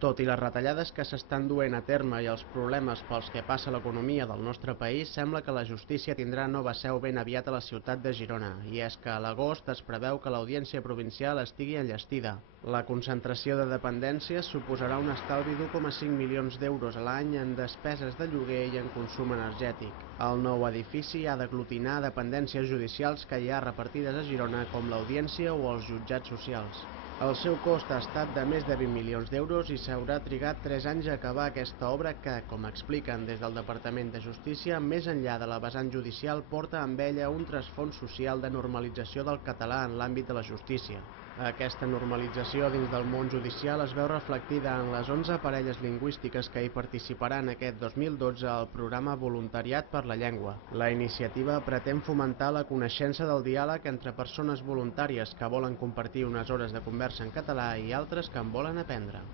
Tot i les retallades que s'estan duent a terme i els problemes pels que passa l'economia del nostre país, sembla que la justícia tindrà nova seu ben aviat a la ciutat de Girona, i és que a l'agost es preveu que l'Audiència Provincial estigui enllestida. La concentració de dependències suposarà un estalvi d'1,5 milions d'euros a l'any en despeses de lloguer i en consum energètic. El nou edifici ha d'aglutinar dependències judicials que hi ha repartides a Girona, com l'Audiència o els jutjats socials. El seu cost ha estat de més de 20 milions d'euros i s'haurà trigat 3 anys a acabar aquesta obra que, com expliquen des del Departament de Justícia, més enllà de la vessant judicial, porta amb ella un trasfons social de normalització del català en l'àmbit de la justícia. Aquesta normalització dins del món judicial es veu reflectida en les 11 parelles lingüístiques que hi participaran aquest 2012 al programa Voluntariat per la Llengua. La iniciativa pretén fomentar la coneixença del diàleg entre persones voluntàries que volen compartir unes hores de conversa en català i altres que en volen aprendre.